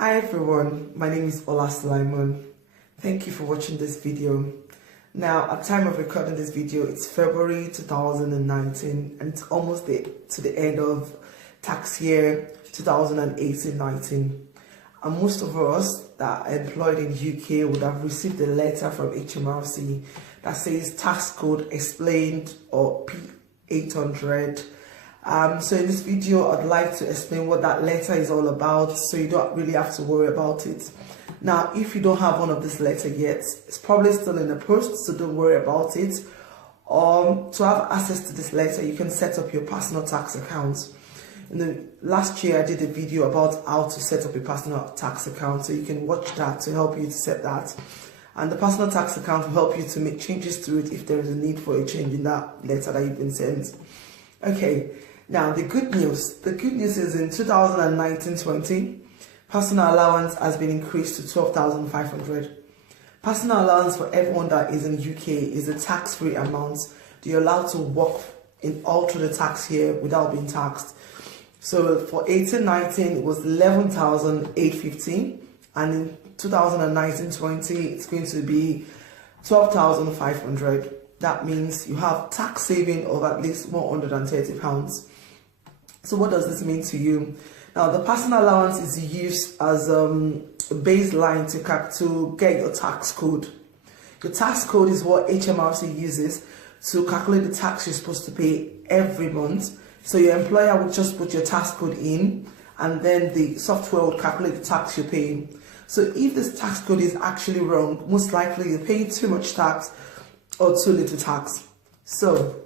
Hi everyone, my name is Ola Sulaiman. Thank you for watching this video. Now, at time of recording this video, it's February 2019 and it's almost to the end of tax year 2018-19. And most of us that are employed in UK would have received a letter from HMRC that says tax code explained or P800. So in this video, I'd like to explain what that letter is all about, so you don't really have to worry about it. Now, if you don't have one of this letter yet, it's probably still in the post, so don't worry about it. To have access to this letter, you can set up your personal tax account. In the last year, I did a video about how to set up a personal tax account, so you can watch that to help you to set that. And the personal tax account will help you to make changes to it if there is a need for a change in that letter that you've been sent. Okay. Now, the good news is in 2019-20, personal allowance has been increased to 12,500. Personal allowance for everyone that is in the UK is a tax-free amount. You're allowed to work in all through the tax year without being taxed. So for 18-19, it was 11,850, and in 2019-20, it's going to be 12,500. That means you have tax saving of at least £130. So what does this mean to you? Now, the personal allowance is used as a baseline to get your tax code. Your tax code is what HMRC uses to calculate the tax you're supposed to pay every month. So your employer would just put your tax code in, and then the software would calculate the tax you're paying. So if this tax code is actually wrong, most likely you're paying too much tax or too little tax. So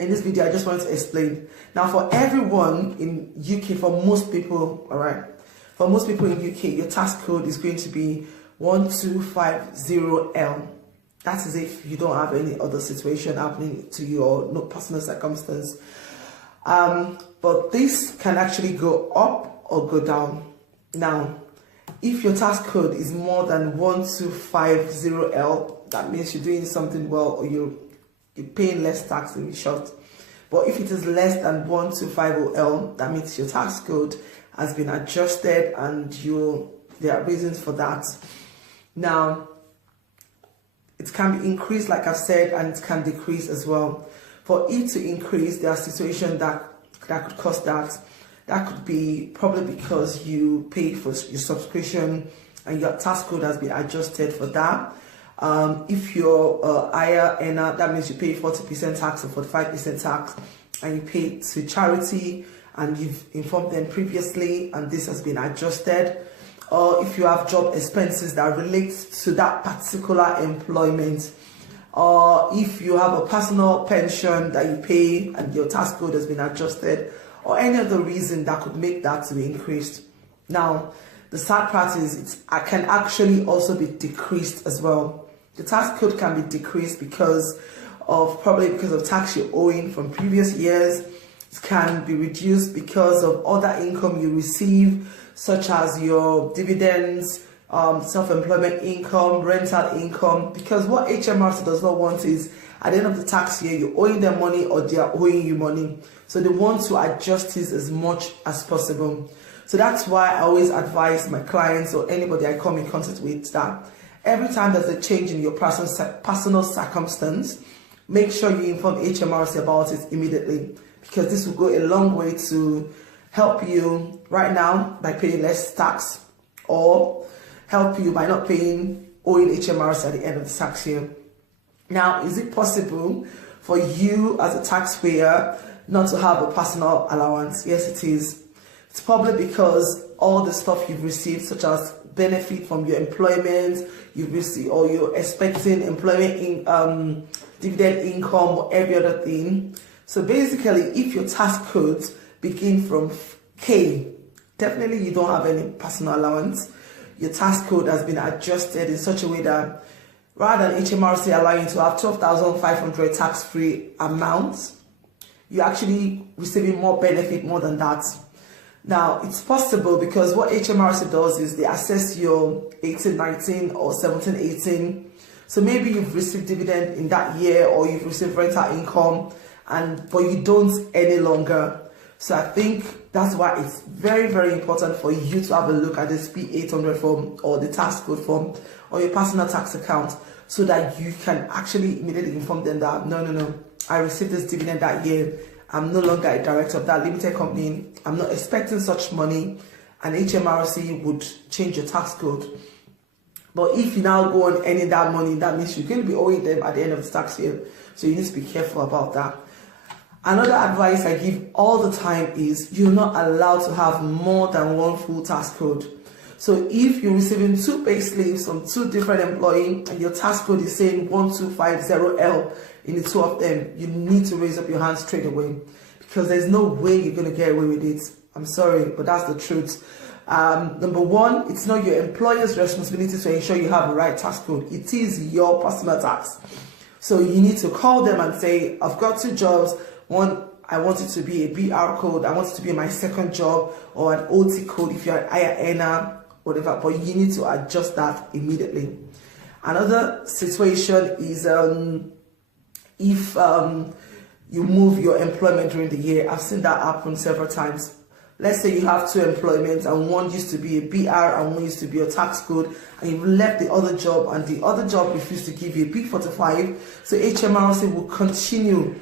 in this video, I just wanted to explain. Now, for everyone in UK, for most people, all right, for most people in UK, your tax code is going to be 1250L. That is if you don't have any other situation happening to you or no personal circumstance. But this can actually go up or go down. Now, if your tax code is more than 1250L, that means you're doing something well, or you're paying less tax, in short. But if it is less than 1250L, that means your tax code has been adjusted, and there are reasons for that. Now, it can be increased, like I've said, and it can decrease as well. For it to increase, there are situations that could cause that. That could be probably because you pay for your subscription and your tax code has been adjusted for that. If you're a higher earner, that means you pay 40% tax or 45% tax, and you pay to charity and you've informed them previously and this has been adjusted. Or if you have job expenses that relate to that particular employment, or if you have a personal pension that you pay and your tax code has been adjusted, or any other reason that could make that to be increased. Now, the sad part is it can actually also be decreased as well. The tax code can be decreased because of tax you're owing from previous years. It can be reduced because of other income you receive, such as your dividends, self-employment income, rental income. Because what HMRC does not want is, at the end of the tax year, you're owing them money or they are owing you money. So they want to adjust this as much as possible. So that's why I always advise my clients or anybody I come in contact with that every time there's a change in your personal circumstance, make sure you inform HMRC about it immediately, because this will go a long way to help you right now by paying less tax, or help you by not owing HMRC at the end of the tax year. Now, is it possible for you as a taxpayer not to have a personal allowance? Yes, it is. It's probably because all the stuff you've received, such as benefit from your employment, you've received, or you're expecting employment dividend income or every other thing. So basically, if your tax codes begin from K, definitely you don't have any personal allowance. Your tax code has been adjusted in such a way that rather than HMRC allowing you to have 12,500 tax-free amounts, you're actually receiving more benefit more than that. Now, it's possible because what HMRC does is they assess your 18-19 or 17-18. So maybe you've received dividend in that year, or you've received rental income, but you don't any longer. So I think that's why it's very, very important for you to have a look at this P800 form or the tax code form or your personal tax account, so that you can actually immediately inform them that no, I received this dividend that year. I'm no longer a director of that limited company. I'm not expecting such money, and HMRC would change your tax code. But if you now go on earning that money, that means you're going to be owing them at the end of the tax year. So you need to be careful about that. Another advice I give all the time is you're not allowed to have more than one full tax code. So if you're receiving 2 pay slips from 2 different employees and your tax code is saying 1250L in the 2 of them, you need to raise up your hands straight away, because there's no way you're going to get away with it. I'm sorry, but that's the truth. Number one, it's not your employer's responsibility to ensure you have the right tax code. It is your personal tax. So you need to call them and say, I've got 2 jobs. One, I want it to be a BR code. I want it to be my second job, or an OT code if you're an higher earner, whatever. But you need to adjust that immediately. Another situation is if you move your employment during the year. I've seen that happen several times. Let's say you have 2 employments, and one used to be a BR and one used to be a tax code, and you've left the other job and the other job refused to give you a P45. So HMRC will continue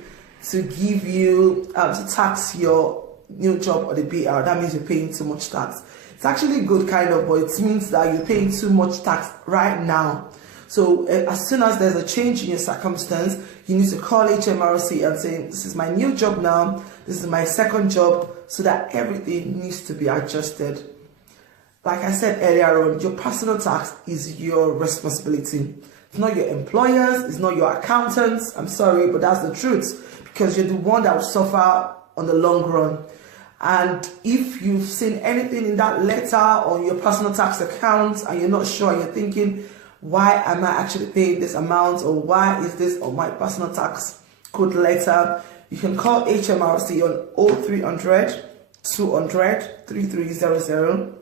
to give you, to tax your new job or the BR. That means you're paying too much tax. It's actually good, kind of, but it means that you're paying too much tax right now. So as soon as there's a change in your circumstance, you need to call HMRC and say, this is my new job now, this is my second job, so that everything needs to be adjusted. Like I said earlier on, your personal tax is your responsibility. It's not your employers, it's not your accountants. I'm sorry, but that's the truth, because you're the one that will suffer on the long run. And if you've seen anything in that letter or your personal tax account and you're not sure, you're thinking, why am I actually paying this amount, or why is this on my personal tax code letter, you can call HMRC on 0300 200 3300.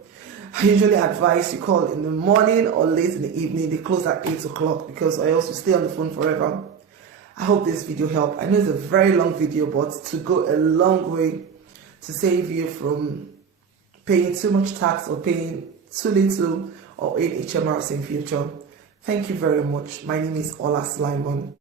I usually advise you call in the morning or late in the evening. They close at 8 o'clock because I also stay on the phone forever. I hope this video helped. I know it's a very long video, but to go a long way to save you from paying too much tax or paying too little or in HMRC in future. Thank you very much. My name is Ola Slimon.